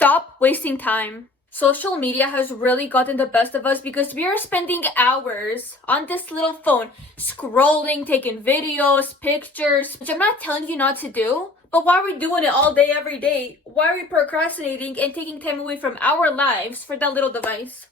Stop wasting time. Social media has really gotten the best of us because we are spending hours on this little phone, scrolling, taking videos, pictures, which I'm not telling you not to do, but why are we doing it all day, every day? Why are we procrastinating and taking time away from our lives for that little device?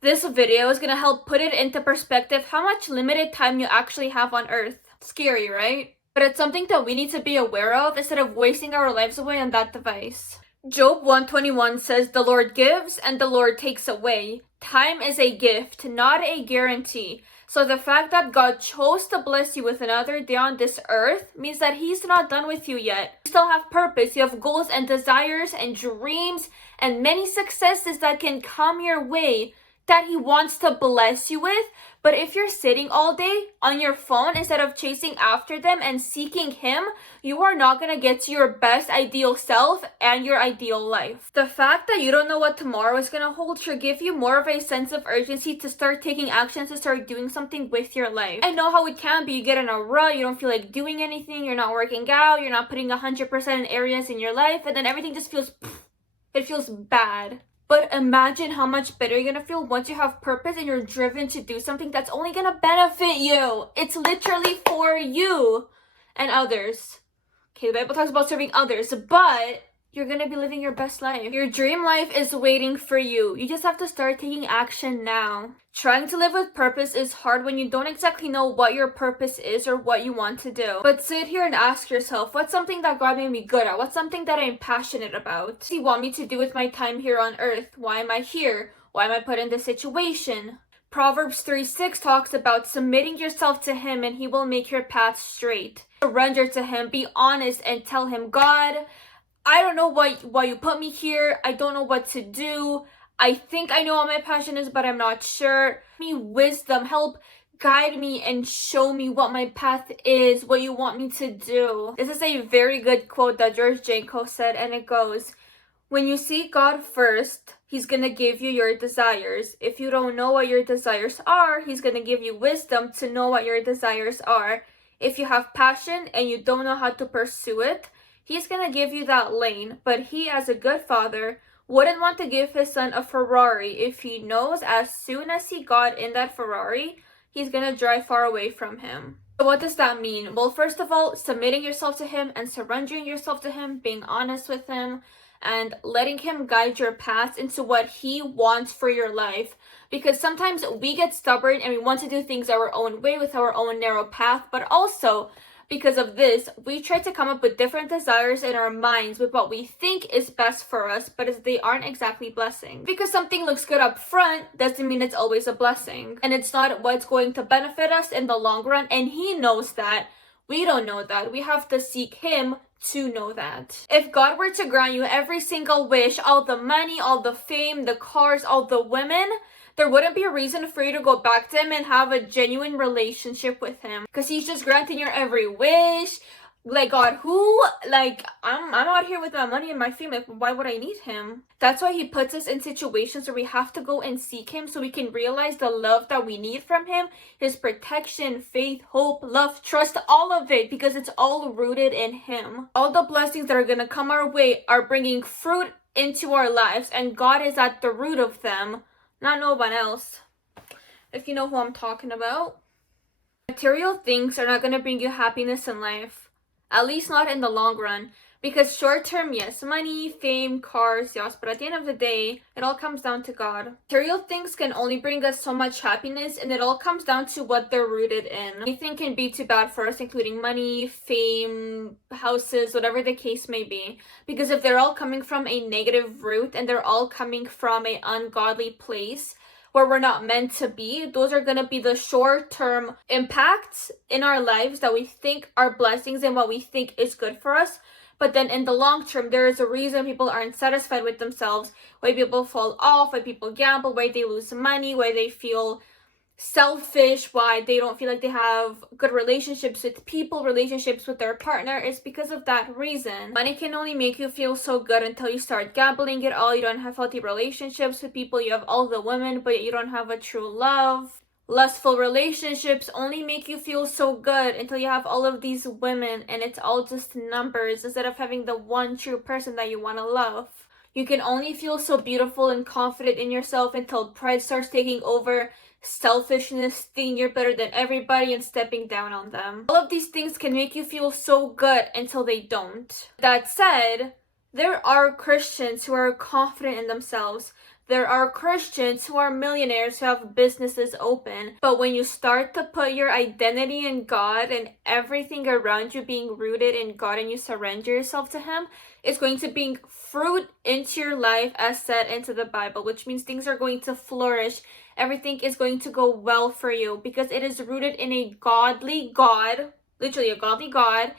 This video is going to help put it into perspective how much limited time you actually have on Earth. Scary, right? But it's something that we need to be aware of instead of wasting our lives away on that device. Job 121 says, "The Lord gives and the Lord takes away. Time is a gift, not a guarantee." So the fact that God chose to bless you with another day on this earth means that He's not done with you yet. You still have purpose. You have goals and desires and dreams and many successes that can come your way that He wants to bless you with. But if you're sitting all day on your phone instead of chasing after them and seeking Him, you are not going to get to your best ideal self and your ideal life. The fact that you don't know what tomorrow is going to hold should give you more of a sense of urgency to start taking action, to start doing something with your life. I know how it can be. You get in a rut, you don't feel like doing anything, you're not working out, you're not putting 100% in areas in your life, and then everything just feels, it feels bad. But imagine how much better you're gonna feel once you have purpose and you're driven to do something that's only gonna benefit you. It's literally for you and others. Okay, the Bible talks about serving others, but you're gonna be living your best life. Your dream life is waiting for you. You just have to start taking action now. Trying to live with purpose is hard when you don't exactly know what your purpose is or what you want to do. But sit here and ask yourself, what's something that God made me good at? What's something that I'm passionate about? What does He want me to do with my time here on earth? Why am I here? Why am I put in this situation? Proverbs 3:6 talks about submitting yourself to Him and He will make your path straight. Surrender to Him, be honest, and tell Him, God, I don't know why you put me here. I don't know what to do. I think I know what my passion is, but I'm not sure. Give me wisdom, help guide me and show me what my path is, what you want me to do. This is a very good quote that George Janko said, and it goes, "When you seek God first, He's going to give you your desires. If you don't know what your desires are, He's going to give you wisdom to know what your desires are. If you have passion and you don't know how to pursue it, He's going to give you that lane." But He, as a good father, wouldn't want to give His son a Ferrari if He knows as soon as He got in that Ferrari, He's going to drive far away from Him. So what does that mean? Well, first of all, submitting yourself to Him and surrendering yourself to Him, being honest with Him, and letting Him guide your path into what He wants for your life. Because sometimes we get stubborn and we want to do things our own way with our own narrow path, but also because of this, we try to come up with different desires in our minds with what we think is best for us, but they aren't exactly blessing. Because something looks good up front doesn't mean it's always a blessing. And it's not what's going to benefit us in the long run, and He knows that. We don't know that. We have to seek Him to know that. If God were to grant you every single wish, all the money, all the fame, the cars, all the women, there wouldn't be a reason for you to go back to Him and have a genuine relationship with Him. Because He's just granting your every wish. Like, God, who? Like, I'm out here with my money and my fame. Like, why would I need Him? That's why He puts us in situations where we have to go and seek Him so we can realize the love that we need from Him. His protection, faith, hope, love, trust, all of it. Because it's all rooted in Him. All the blessings that are going to come our way are bringing fruit into our lives. And God is at the root of them. Not no one else. If you know who I'm talking about. Material things are not going to bring you happiness in life. At least not in the long run. Because short term, yes, money, fame, cars, yes, but at the end of the day, it all comes down to God. Material things can only bring us so much happiness, and it all comes down to what they're rooted in. Anything can be too bad for us, including money, fame, houses, whatever the case may be. Because if they're all coming from a negative root, and they're all coming from an ungodly place, where we're not meant to be, those are going to be the short-term impacts in our lives that we think are blessings and what we think is good for us. But then in the long term, there is a reason people aren't satisfied with themselves, why people fall off, why people gamble, why they lose money, why they feel selfish, why they don't feel like they have good relationships with people, relationships with their partner. Is because of that reason. Money can only make you feel so good until you start gambling it all. You don't have healthy relationships with people. You have all the women, but you don't have a true love. lustful relationships only make you feel so good until you have all of these women and it's all just numbers instead of having the one true person that you want to love. You can only feel so beautiful and confident in yourself until pride starts taking over, selfishness, thinking you're better than everybody and stepping down on them. All of these things can make you feel so good until they don't. That said, there are Christians who are confident in themselves. There are Christians who are millionaires who have businesses open. But when you start to put your identity in God and everything around you being rooted in God and you surrender yourself to Him, it's going to bring fruit into your life as said into the Bible, which means things are going to flourish. Everything is going to go well for you because it is rooted in a godly God, literally a godly God,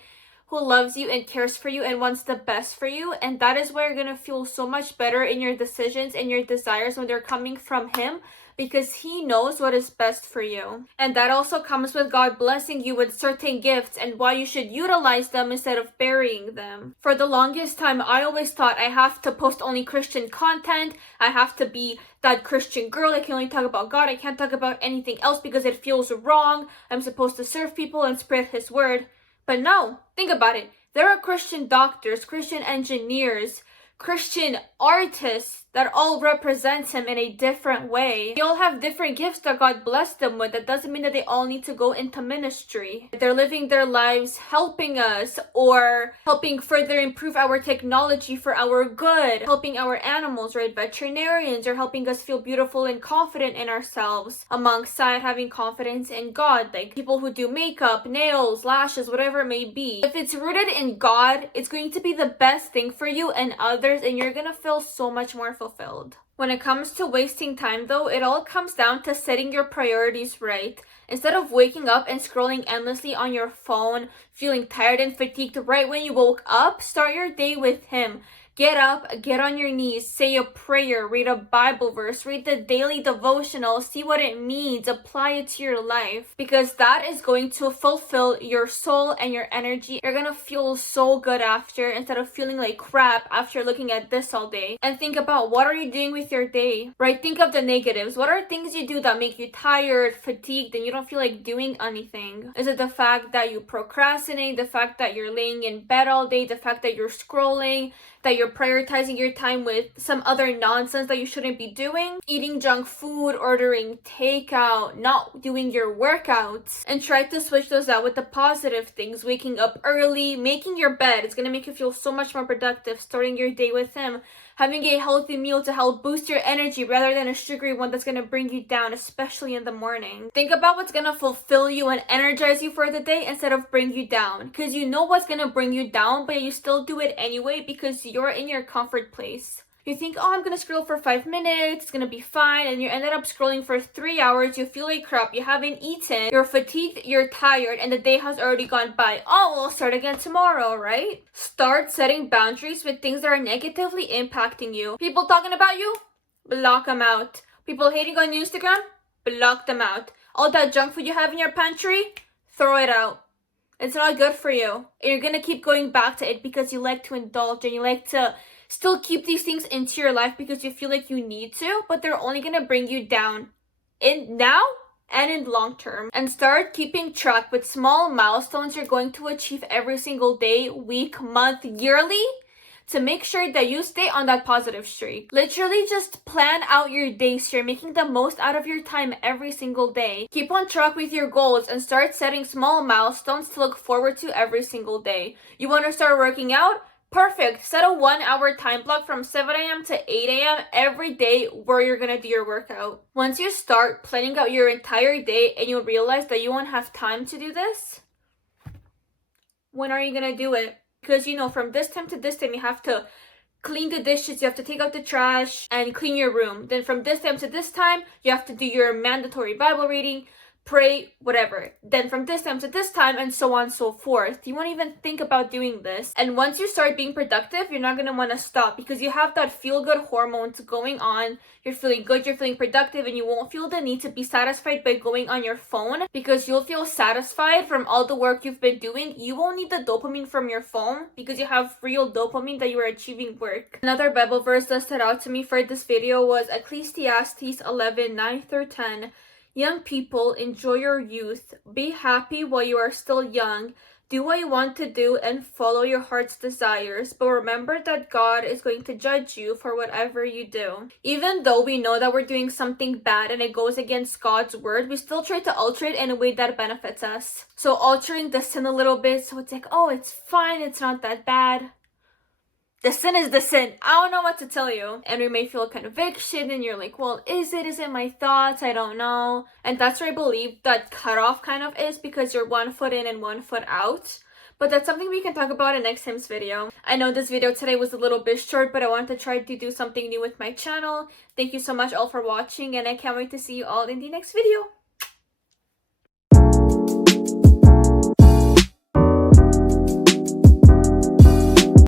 who loves you and cares for you and wants the best for you. And that is where you're going to feel so much better in your decisions and your desires when they're coming from Him, because He knows what is best for you. And that also comes with God blessing you with certain gifts and why you should utilize them instead of burying them. For the longest time, I always thought I have to post only Christian content. I have to be that Christian girl. I can only talk about God. I can't talk about anything else because it feels wrong. I'm supposed to serve people and spread His word. But no, think about it. There are Christian doctors, Christian engineers, Christian artists that all represent Him in a different way. They all have different gifts that God blessed them with. That doesn't mean that they all need to go into ministry. They're living their lives helping us or helping further improve our technology for our good, helping our animals, right? Veterinarians are helping us feel beautiful and confident in ourselves alongside having confidence in God. Like people who do makeup, nails, lashes, whatever it may be. If it's rooted in God, it's going to be the best thing for you and others, and you're gonna feel so much more fulfilled. When it comes to wasting time though, it all comes down to setting your priorities right. Instead of waking up and scrolling endlessly on your phone, feeling tired and fatigued right when you woke up, start your day with Him. Get up, get on your knees, say a prayer, read a Bible verse, read the daily devotional, see what it means, apply it to your life. Because that is going to fulfill your soul and your energy. You're gonna feel so good after instead of feeling like crap after looking at this all day. And think about what are you doing with your day, right? Think of the negatives. What are things you do that make you tired, fatigued, and you don't feel like doing anything? Is it the fact that you procrastinate, the fact that you're laying in bed all day, the fact that you're scrolling, that you're prioritizing your time with some other nonsense that you shouldn't be doing, eating junk food, ordering takeout, not doing your workouts, and try to switch those out with the positive things, waking up early, making your bed. It's going to make you feel so much more productive, starting your day with Him, having a healthy meal to help boost your energy rather than a sugary one that's going to bring you down, especially in the morning. Think about what's going to fulfill you and energize you for the day instead of bring you down, because you know what's going to bring you down, but you still do it anyway because you're in your comfort place. You think, oh, I'm gonna scroll for 5 minutes, it's gonna be fine, and you ended up scrolling for 3 hours, you feel like crap, you haven't eaten, you're fatigued, you're tired, and the day has already gone by. Oh, we'll start again tomorrow, right? Start setting boundaries with things that are negatively impacting you. People talking about you? Block them out. People hating on Instagram? Block them out. All that junk food you have in your pantry? Throw it out. It's not good for you. And you're gonna keep going back to it because you like to indulge and you like to still keep these things into your life because you feel like you need to, but they're only gonna bring you down in now and in long term. And start keeping track with small milestones you're going to achieve every single day, week, month, yearly, to make sure that you stay on that positive streak. Literally just plan out your days so you're making the most out of your time every single day. Keep on track with your goals and start setting small milestones to look forward to every single day. You want to start working out? Perfect. Set a 1 hour time block from 7 a.m. to 8 a.m. every day where you're going to do your workout. Once you start planning out your entire day and you realize that you won't have time to do this, when are you going to do it? Because, you know, from this time to this time, you have to clean the dishes, you have to take out the trash, and clean your room. Then from this time to this time, you have to do your mandatory Bible reading, pray, whatever. Then from this time to this time, and so on and so forth. You won't even think about doing this. And once you start being productive, you're not going to want to stop because you have that feel-good hormones going on. You're feeling good, you're feeling productive, and you won't feel the need to be satisfied by going on your phone because you'll feel satisfied from all the work you've been doing. You won't need the dopamine from your phone because you have real dopamine that you are achieving work. Another Bible verse that stood out to me for this video was Ecclesiastes 11:9-10. Young people, enjoy your youth. Be happy while you are still young. Do what you want to do and follow your heart's desires, but remember that God is going to judge you for whatever you do. Even though we know that we're doing something bad and it goes against God's word, we still try to alter it in a way that benefits us. So altering the sin a little bit, so it's like, oh, it's fine, it's not that bad. The sin is the sin. I don't know what to tell you. And we may feel conviction and you're like, well, is it? Is it my thoughts? I don't know. And that's where I believe that cutoff kind of is, because you're 1 foot in and 1 foot out. But that's something we can talk about in next time's video. I know this video today was a little bit short, but I wanted to try to do something new with my channel. Thank you so much all for watching, and I can't wait to see you all in the next video.